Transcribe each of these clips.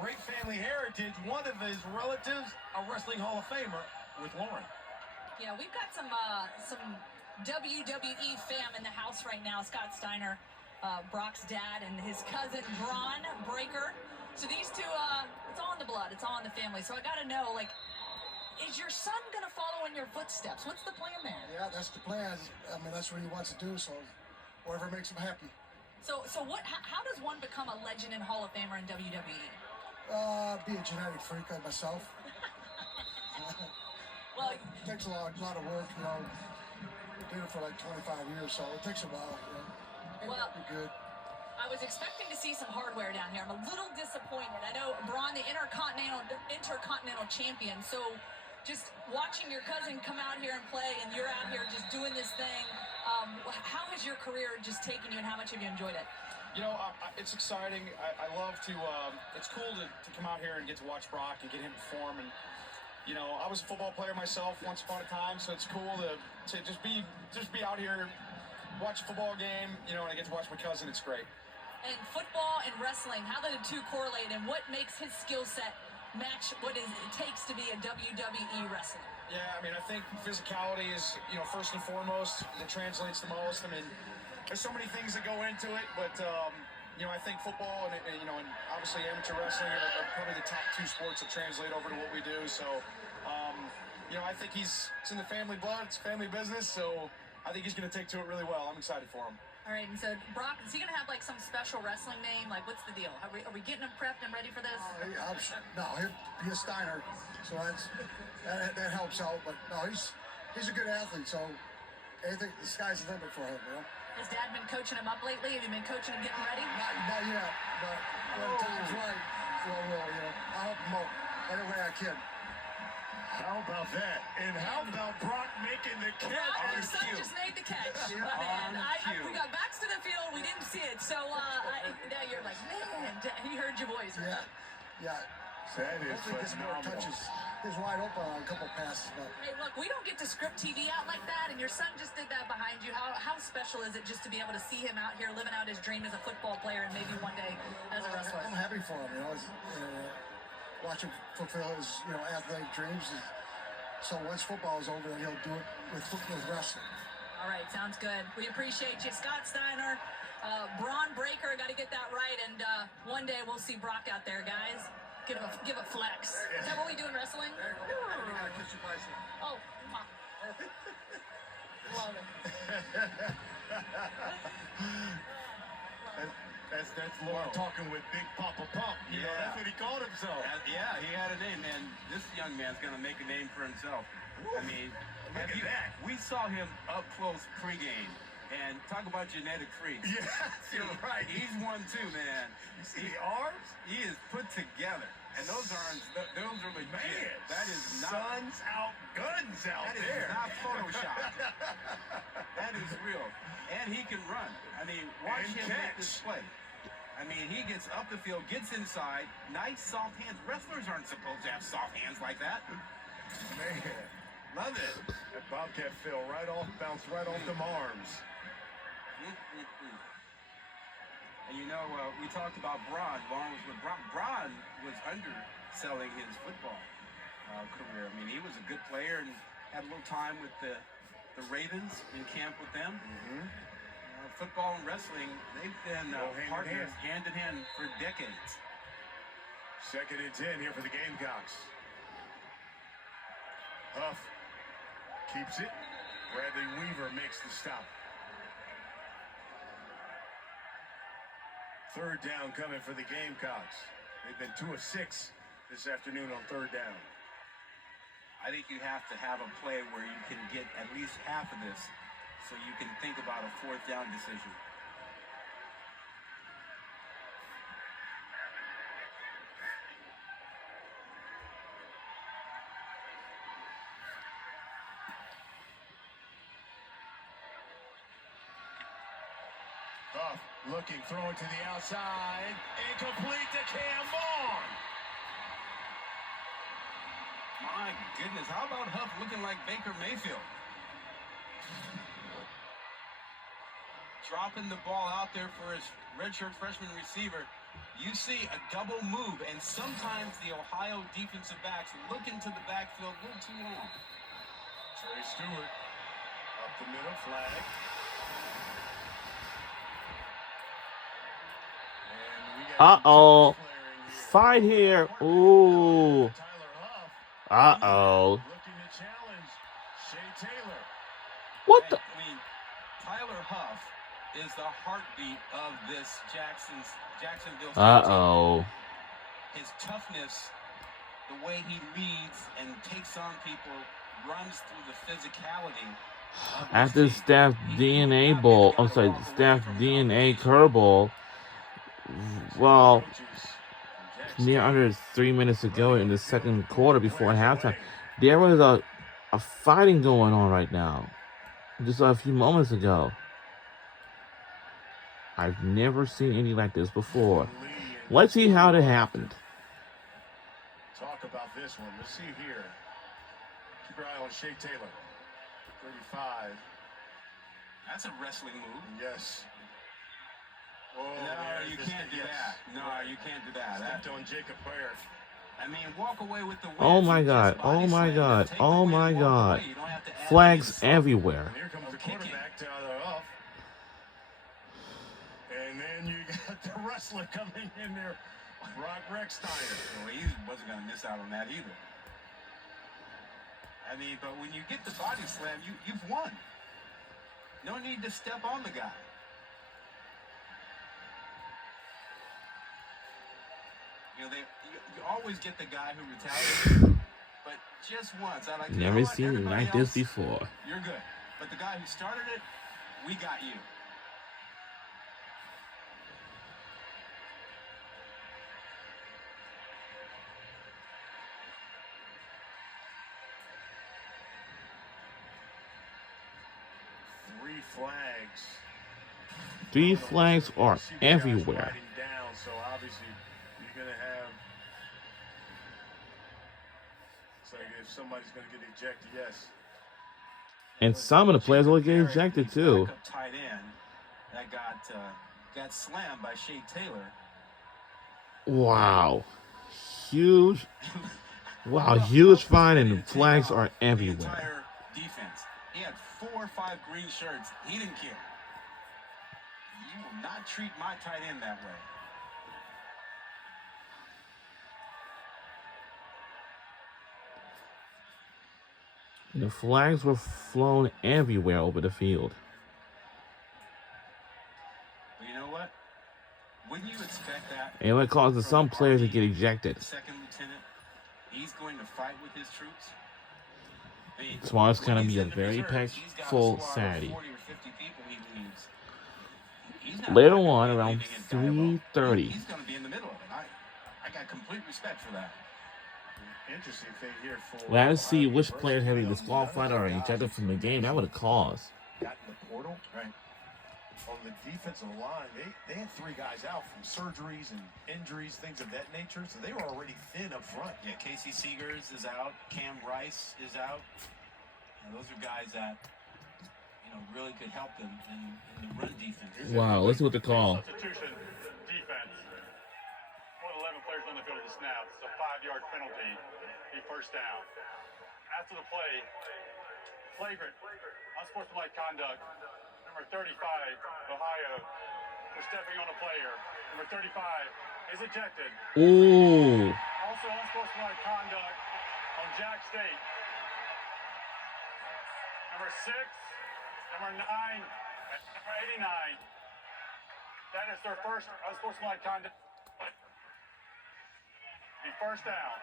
great family heritage. One of his relatives, a wrestling Hall of Famer with Lauren. Yeah, we've got some WWE fam in the house right now. Scott Steiner, Brock's dad, and his cousin Braun Breaker. So these two, it's all in the blood. It's all in the family. So I got to know, like, is your son going to follow in your footsteps? What's the plan there? Yeah, that's the plan. I mean, that's what he wants to do, so whatever makes him happy. So how does one become a legend and Hall of Famer in WWE? Be a genetic freak like myself. Well, it takes a lot of work, you know. Did it for like 25 years, so it takes a while, you know. Well, be good. I was expecting to see some hardware down here. I'm a little disappointed. I know Braun, the intercontinental champion, so just watching your cousin come out here and play, and you're out here just doing this thing, how has your career just taken you, and how much have you enjoyed it? You know, it's exciting. I love to, it's cool to come out here and get to watch Brock and get him to perform. And, you know, I was a football player myself once upon a time, so it's cool to just be out here, watch a football game, you know, and I get to watch my cousin. It's great. And football and wrestling, how do the two correlate, and what makes his skill set match what it takes to be a WWE wrestler? Yeah, I mean, I think physicality is, you know, first and foremost, that translates the most. I mean, there's so many things that go into it, but, you know, I think football and you know, and obviously amateur wrestling are probably the top two sports that translate over to what we do. So, you know, I think it's in the family blood, it's family business, so I think he's going to take to it really well. I'm excited for him. All right, and so Brock, is he going to have like some special wrestling name? Like, what's the deal? Are we getting him prepped and ready for this? No, he's a Steiner, so that helps out. But no, he's a good athlete, so anything, the sky's the limit for him, you know. Has Dad been coaching him up lately? Have you been coaching him getting ready? Not yet, but when the time's right, we'll, you know, I'll help him out any way I can. How about that? And how about Brock making the catch? Well, your son just made the catch. Man, we got backs to the field. We didn't see it. So now you're like, man, he heard your voice. Right? Yeah. That is phenomenal. Touches. He's wide open on a couple passes. But. Hey, look, we don't get to script TV out like that, and your son just did that behind you. How special is it just to be able to see him out here living out his dream as a football player and maybe one day as a wrestler? I'm happy for him. You know, watch him fulfill his athletic dreams. So once football is over, then he'll do it with wrestling. All right, sounds good. We appreciate you, Scott Steiner, Braun Breaker. Got to get that right, and one day we'll see Brock out there, guys. Give a flex. Is that what we do in wrestling? There you go. You gotta kiss your bicep. Oh, come on. Love it. That's Laura talking with Big Papa Pump. You know, that's what he called himself. Yeah, he had a name, man. This young man's gonna make a name for himself. Ooh, I mean, look at that. We saw him up close pregame. And talk about genetic freaks. Yes, you're right. He's one too, man. You see the arms? He is put together. And those arms, those are legit. Man, that is not... Suns out, guns out there. That is not Photoshop. That is real. And he can run. I mean, watch him make this play. I mean, he gets up the field, gets inside, nice soft hands. Wrestlers aren't supposed to have soft hands like that. Man. Love it. That Bobcat fell right off, bounced right off them arms. And you know, we talked about Braun. Braun was underselling his football career. I mean, he was a good player and had a little time with the Ravens in camp with them. Football and wrestling, they've been partners hand in hand for decades. 2nd and 10 here for the Gamecocks. Huff keeps it. Bradley Weaver makes the stop. 3rd down coming for the Gamecocks. They've been 2 of 6 this afternoon on 3rd down. I think you have to have a play where you can get at least half of this so you can think about a 4th down decision. Huff looking, throwing to the outside. Incomplete to Cam Vaughn. My goodness, how about Huff looking like Baker Mayfield? Dropping the ball out there for his redshirt freshman receiver. You see a double move, and sometimes the Ohio defensive backs look into the backfield a little too long. Trey Stewart up the middle, flag. And we got Uh-oh. flaring here. Fight here. Ooh. Tyler Huff Uh-oh. looking to challenge Shea Taylor. What the? I mean, Tyler Huff is the heartbeat of this Jacksonville team. Uh-oh. His toughness, the way he leads and takes on people, runs through the phicality. After Staff DNA Bowl, I'm sorry, Staff DNA curveball, well, near under 3 minutes ago in the second quarter before halftime, there was a fighting going on right now. Just a few moments ago. I've never seen anything like this before. Let's see how it happened. Talk about this one. Let's see here. Keep your eye on Shea Taylor. 35. That's a wrestling move. Yes. Oh, No, you can't do that. No, you can't do that. Stepped on Jacob Ware. I mean, walk away with the win. Oh my God. Oh my God. Oh my God. Flags everywhere. And here comes the quarterback, Tyler Huff. And then you got the wrestler coming in there, Brock Rechsteiner. Well, he wasn't going to miss out on that either. I mean, but when you get the body slam, you've won. No need to step on the guy. You know, you always get the guy who retaliates, but just once. I like to Never seen it like this before. You're good. But the guy who started it, we got you. Three flags. These flags are everywhere. Down, so obviously you're gonna have. It's like if somebody's gonna get ejected, yes. And some of the players will get ejected too. Backup tight end that got slammed by Shea Taylor. Wow. Huge. Wow, huge fine, and the flags are The everywhere. entire defense. He had 4 or 5 green shirts. He didn't care. You will not treat my tight end that way. The flags were flown everywhere over the field. But you know what? Wouldn't you expect that? And it causes some players to get ejected. The second lieutenant, he's going to fight with his troops. I mean, Tomorrow's when gonna he's be a in the very reserves, packed he's got a full squad of Saturday. 40 or 50 people he leads. He's not Later going to on, be around leaving in dialogue. 3:30. He's going to be in the middle of it. I got complete respect for that. Interesting thing here for. Let's see which players have been disqualified or ejected from the game. That would have caused. Got in the portal, right? On the defensive line, they had 3 guys out from surgeries and injuries, things of that nature. So they were already thin up front. Yeah, Casey Seegers is out. Cam Rice is out. And those are guys that, really could help them in the run defense. Wow, let's see what the call. Substitution defense. More than 11 players on the field at the snap. It's a 5-yard penalty. Be first down. After the play, flagrant, unsportsmanlike conduct. Number 35, Ohio, for stepping on a player. Number 35 is ejected. Ooh. Also unsportsmanlike conduct on Jack State. Number 6, number 9, and number 89. That is their first unsportsmanlike conduct. Be first down.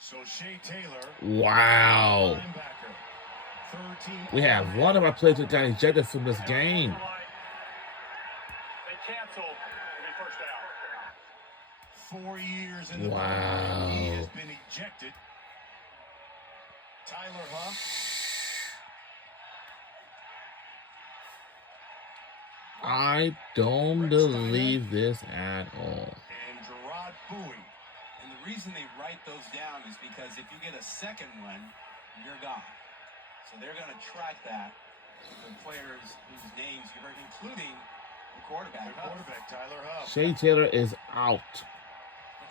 So Shea Taylor, Wow. linebacker, 13. We have one of our players that got ejected from this game. They canceled. It'll be first down. 4 years in the Wow. He has been ejected. Tyler Huff. I don't believe this at all. And Gerard Bowie. And the reason they write those down is because if you get a second one, you're gone. So they're going to track that with the players whose names you heard, including quarterback. The quarterback, Tyler Huff. Shea Taylor is out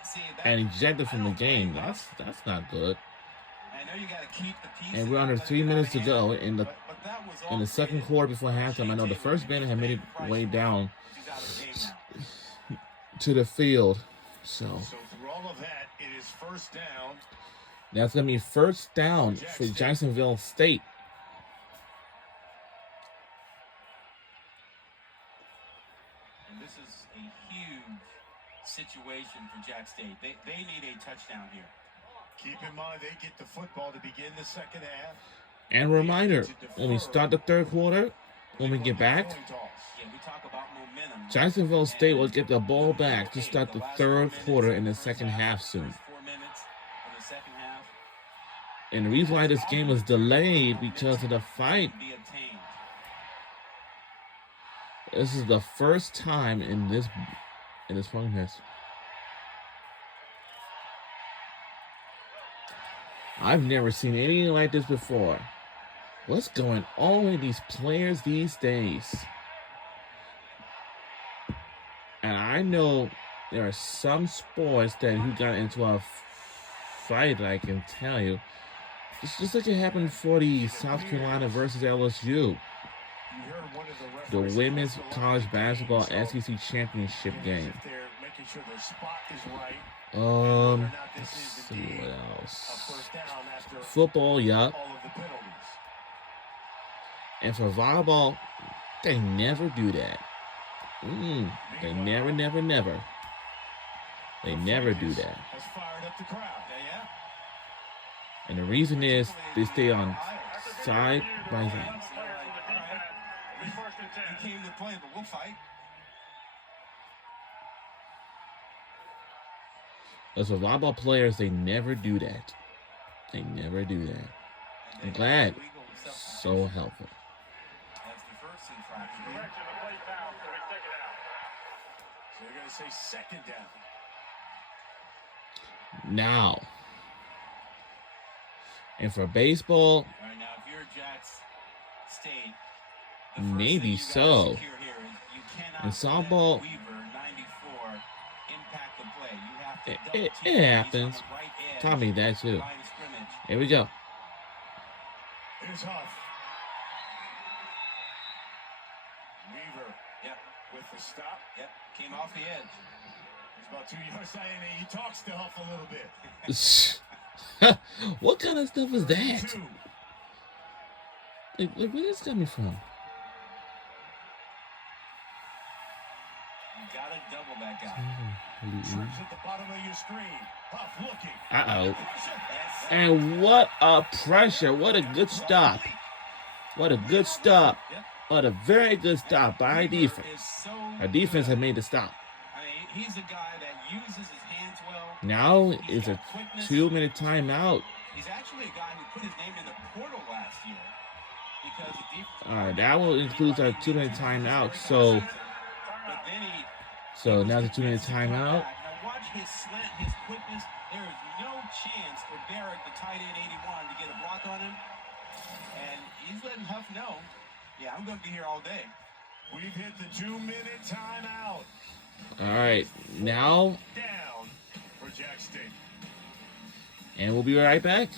See, that, and ejected I from the don't game. blame That's Huff. not good. I know you got to keep the peace. And we're under 3 minutes to go in the the second quarter before halftime. I know the first band had made it way down to the field. So through all of that, it is first down. that's going to be first down for Jacksonville State. And this is a huge situation for Jack State. They need a touchdown here. Keep in mind, they get the football to begin the second half. And reminder, when we start the third quarter, when we get back, Yeah, we talk about momentum. Jacksonville State will get the ball back to start the third quarter in the second half soon. 4 minutes of the second half. And the reason why this game was delayed because of the fight. Be obtained. This is the first time in this podcast I've never seen anything like this before. What's going on with these players these days? And I know there are some sports that who got into a fight, I can tell you. It's just like it happened for the South Carolina versus LSU. The women's college basketball SEC championship game. Let's see what else. Football, yup. And for volleyball, they never do that. They never. They never do that. And the reason is they stay on side by side. We came to play, but we'll fight. As for volleyball players, they never do that. They never do that. I'm glad. So helpful. That's the first infraction. Correction, the play foul, so we take it out. So they're going to say second down. Now. And for baseball, All right, now if you're Jack's State, the maybe first thing you gotta so. secure here is you cannot In softball, let Weaver, 94, impact the play. You have to it double team him. He's on happens. the right edge, Taught me that too. line of scrimmage. Here we go. Here's Huff. Weaver Yep, with the stop. yep, came off the edge. He's about 2 yards out, and he talks to Huff a little bit. What kind of stuff is that? 2. Like, where is this coming from? You gotta double that guy. Trips at the bottom of your screen. Huff looking. Uh-oh. And what a pressure. What a good stop. What a good stop. Yep. What a very good stop by our defense. Is so Our defense good. had made the stop. I mean, he's a guy that uses his hands well. Now He's it's a got quickness. 2-minute timeout. He's actually a guy who put his name in the portal last year because the defense. All right, that will include our 2-minute timeout. So But then he. now the 2-minute timeout. Now watch his slant, his quickness. There is no chance for Barrett, the tight end 81, to get a block on him. And he's letting Huff know, yeah, I'm going to be here all day. We've hit the 2-minute timeout. All right, now, Down for Jack State. and we'll be right back.